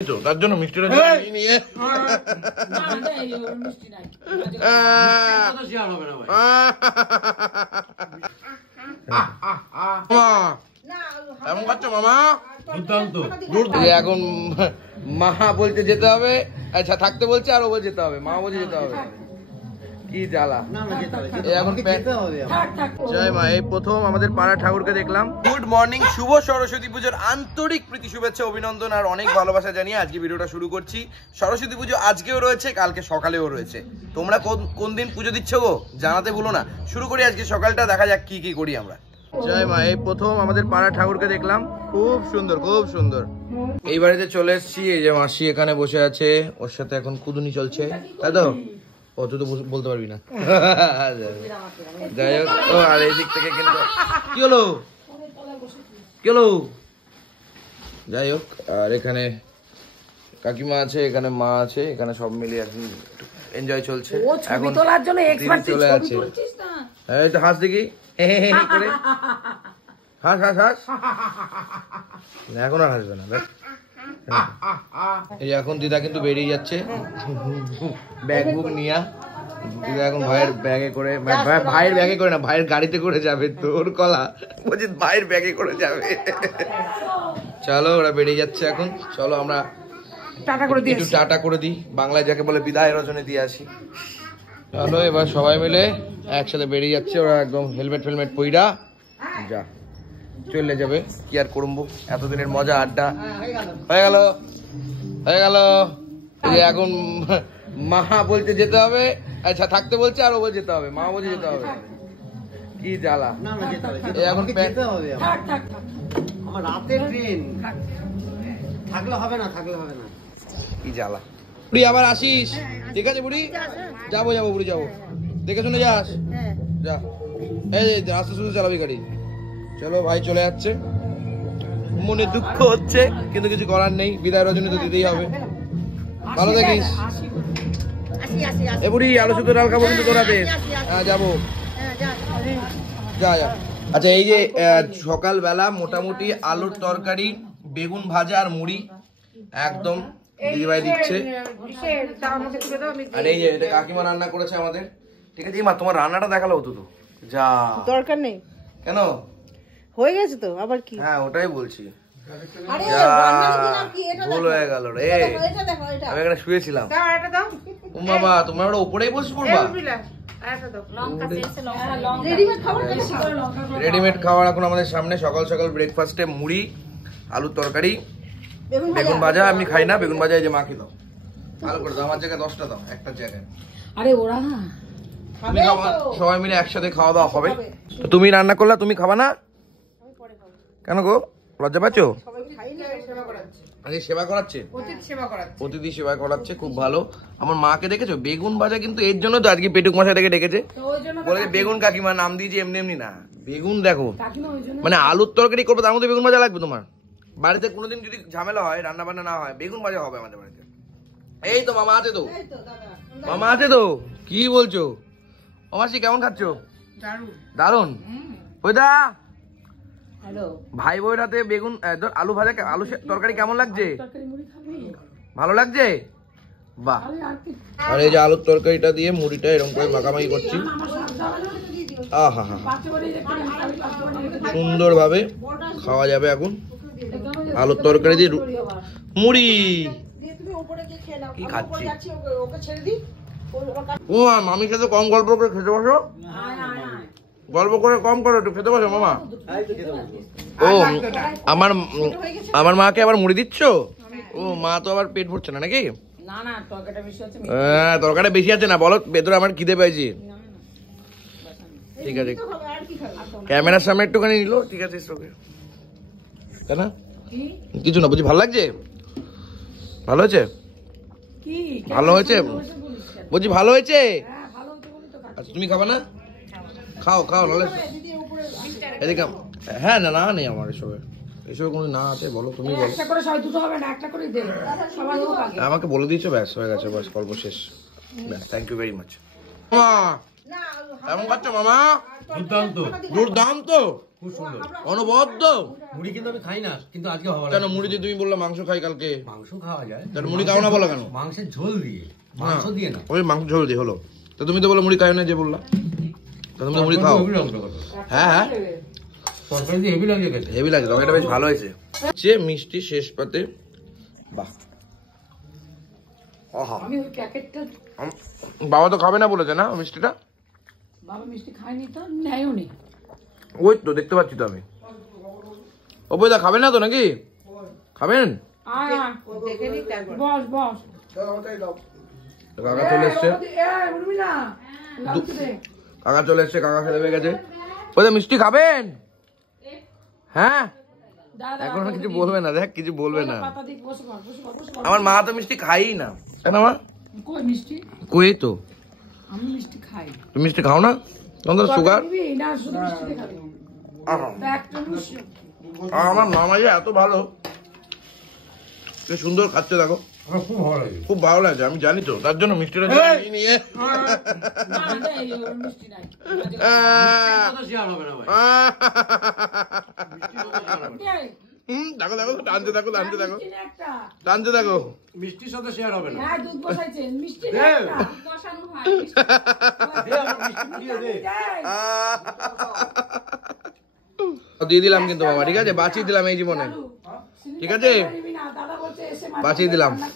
তার জন্য মিষ্টিটা নিয়ে এমন করছো মামা? এখন মা বলছে যেতে হবে, আচ্ছা থাকতে বলছে, আর ও বলছে যেতে হবে, মা বলছে যেতে হবে। কি জ্বালা। এখন জয় মা। এই প্রথম আমাদের পাড়া ঠাকুরকে দেখলাম। গুড মর্নিং, শুভ সরস্বতী পুজোর আন্তরিক প্রীতি শুভেচ্ছা অভিনন্দন আর অনেক ভালোবাসা জানিয়ে আজকে ভিডিওটা শুরু করছি। সরস্বতী পুজো আজকেও রয়েছে, কালকে সকালেও রয়েছে। তোমরা কোন দিন পুজো দিচ্ছ গো জানাতে ভুলো না। শুরু করি আজকে সকালটা, দেখা যাক কি কি করি আমরা। জয় মা। এই প্রথম আমাদের পাড়া ঠাকুরকে দেখলাম, খুব সুন্দর খুব সুন্দর। এই বাড়িতে চলে এসেছি, এই যে মাসি এখানে বসে আছে, ওর সাথে এখন কুদুনি চলছে, তাই তো? অত তো বলতে পারবি না। যাই হোক, ও আর এই দিক থেকে কিন্তু কি হলো কি হলো, যাই হোক। আর এখানে কাকিমা আছে, এখানে মা আছে, এখানে সব মিলিয়ে এখন এনজয় চলছে। এখন চলে আছে, এই তো হাস দেখি করে, হাস হাস হাস, এখন আর হাসবে না। এই এখন দিদা কিন্তু বেরিয়ে যাচ্ছে ব্যাগ বুক নিয়ে। দিদা এখন ভাইয়ের ব্যাগে করে, ভাইয়ের ব্যাগে করে না, ভাইয়ের গাড়িতে করে যাবে। তোর কলা বলছি ভাইয়ের ব্যাগে করে যাবে। চলো ওরা বেরিয়ে যাচ্ছে এখন, চলো আমরা একটু টাটা করে দিই, বাংলায় যাকে বলে বিদায় রচনে দিয়ে আসি। চলো এবার সবাই মিলে একসাথে বেরিয়ে যাচ্ছে ওরা, একদম হেলমেট ফেলমেট পইরা যা চলে যাবে। কি আর করবো, এতদিনের মজা আড্ডা হয়ে গেল হয়ে গেল। এখন মা বলছে যেতে হবে, আচ্ছা থাকতে বলছে, আর ও বলছে যেতে হবে, মা বলছে যেতে হবে। কি জ্বালা। এখন আমার রাতের ট্রেন, থাকলে হবে না, থাকলে হবে না। কি জ্বালা। বুড়ি আবার আসিস, ঠিক আছে বুড়ি? যাবো যাবো বুড়ি, যাবো, দেখে শুনে যাস, যা। এই রাস্তা শুধু চালাবি গাড়ি। চলো ভাই চলে যাচ্ছে, মনে দুঃখ হচ্ছে কিন্তু কিছু করার নেই, বিদায় রজনী তো দিতেই হবে। ভালো থাকিস। এ বুড়ি আলু শুধু ডাল খাবো কিন্তু তোরা দে। হ্যাঁ যাবো, যা যা। আচ্ছা এই যে সকালবেলা মোটামুটি আলুর তরকারি, বেগুন ভাজা আর মুড়ি একদম দিদিভাই দিচ্ছে। আর এই যে এটা কাকিমা রান্না করেছে আমাদের, ঠিক আছে? মা তোমার রান্নাটা দেখালো হতো তো, যা দরকার নেই। কেন? হয়ে গেছে তো, আবার কি? হ্যাঁ ওটাই বলছি, ভুল হয়ে গেল রে। আমি এখানে শুয়েছিলাম। ও বাবা, তোমরা ওটা উপরেই বসে পড়বা? রেডিমেড খাবার এখন আমাদের সামনে। সকাল সকাল ব্রেকফাস্টে মুড়ি, আলুর তরকারি, বেগুন ভাজা। আমি খাই না বেগুন ভাজা, এই যে মাকে দাও, ভালো করে দাও। আমার জায়গায় 10টা দাও, একটা জায়গায়। আরে ওরা তুমি খাবা, সবাই মিলে একসাথে খাওয়া দাওয়া হবে। তুমি রান্না করলা, তুমি খাবা না কেন গো? লজ্জা পাচ্ছ? সেবা করাচ্ছে, অতিথি সেবা করাচ্ছে, খুব ভালো। আমার মাকে দেখেছো বেগুন ভাজা, কিন্তু এর জন্য তো আজকে পেটুক মশাই থেকে ডেকেছে, বলে বেগুন কাকিমা নাম দিয়েছে, এমনি এমনি না। বেগুন দেখো, মানে আলুর তরকারি করবো তার মধ্যে বেগুন ভাজা লাগবে তোমার? বাড়িতে কোনোদিন যদি ঝামেলা হয়, রান্না বান্না না হয়, বেগুন ভাজা হবে আমাদের বাড়িতে। এই তো মামা আছে তো, মামা আছে তো। কি বলছো মামাসি, কেমন খাচ্ছ? দারুন। ওই দা ভাই বউয়ের হাতে বেগুন আলু ভাজা, আলু তরকারি কেমন লাগছে? ভালো লাগছে? বাহ। আর এই যে আলুর তরকারিটা দিয়ে মুড়িটা এরকম করে মাখামাখি করছি, আহা হা, সুন্দর ভাবে খাওয়া যাবে এখন। আলুর তরকারি দিয়ে মুড়ি কি খাচ্ছি। ও মামির সাথে কম গল্প করে খেতে বসো, গল্প করে কম করো, একটু খেতে বসো মামা। ও আমার মাকে আবার মুড়ি দিচ্ছ? ও মা তো আবার পেট ভরছে না নাকি? হ্যাঁ তরকারিটা বেশি আছে না, বলো ভেতরে আমার খিদে পেয়েছি। ঠিক আছে, ক্যামেরার সামনে একটুখানি নিল, ঠিক আছে তাই না? কিছু না, বলছি ভালো লাগছে? ভালো হয়েছে? ভালো হয়েছে বলছি, ভালো হয়েছে। আচ্ছা তুমি খাবা না? খাও খাও, নাহলে এদিকে। হ্যাঁ না, না নেই আমার এসবে, এসবে কোনো না আছে বলো, তুমি বলো। আমাকে বলে দিয়েছো, ব্যাস হয়ে গেছে, ব্যাস গল্প শেষ, ব্যাস। Thank you very much. কেমন খাচ্ছ মামা? দুর্দান্ত, দুর্দান্ত, খুব সুন্দর। অনবদ্য। মুড়ি কিন্তু আমি খাই না, কিন্তু আজকে হবে কেন মুড়ি দিয়ে তুমি বললে মাংস খাই কালকে? মাংস খাওয়া যায়, তাহলে মুড়ি খাও না বলো কেন? মাংসের ঝোল দিয়ে, মাংস দিয়ে না। ওই মাংস ঝোল দিয়ে হলো। তো তুমি তো বলো মুড়ি খাই না, যে বললা তো তুমি তো মুড়ি খাও। হ্যাঁ হ্যাঁ, তরকারি দিয়ে হেভি লাগে খেতে। হেভি লাগে, তরকারিটা বেশ ভালো হয়েছে। যে মিষ্টি শেষ পাতে, বাহ। আহা, আমি ওই প্যাকেটটা বাবা তো খাবে না বলেছে না মিষ্টিটা? বাবা মিষ্টি খায়নি তো, নেয়ও নি। ওই তো দেখতে পাচ্ছি তো আমি। অপয়দা খাবেন না তো নাকি? খাবেন? আয় আয়, বস বস। কাকা চলে এসছে, উঠবি না, লাঞ্চ দে। কাকা চলে এসছে, কাকা খেলে হয়ে গেছে। ওই মিষ্টি খাবেন? হ্যাঁ, দাদা এখন আর কিছু বলবে না, দেখ কিছু বলবে না। পাতা দিয়ে বসে পড়, বসে পড়, বসে পড়। আমার মা তো মিষ্টি খাই না। কেন মা? কই মিষ্টি? কই তো আমি মিষ্টি খাই। তুমি মিষ্টি খাও না? তোমার সুগার? দিবি না, শুধু মিষ্টি খাবি। একটা মিষ্টি। আমার মামা যে এত ভালো, কি সুন্দর খাচ্ছে দেখো, আমার খুব ভালো লাগে। খুব ভালো লাগছে। আমি জানি তো, তার জন্য মিষ্টিটা নিয়ে না, না, এই ওর মিষ্টি নাই। কথা শেয়ার হবে না ভাই। এই, দেখো দেখো, টানতে দেখো, টানতে দেখো, মিষ্টি নে একটা। টানতে দেখো। মিষ্টির সাথে শেয়ার হবে না। হ্যাঁ, দুধ বসাইছেন, মিষ্টি নে দে। একটা। বসানো হয়, মিষ্টি। দে আমার মিষ্টি পুড়িয়ে দে। দিয়ে দিলাম কিন্তু বাবা, ঠিক আছে, বাঁচিয়ে দিলাম এই জীবনে, ঠিক আছে, দাদা বলছে এসে বাঁচিয়ে দিলাম। রান্না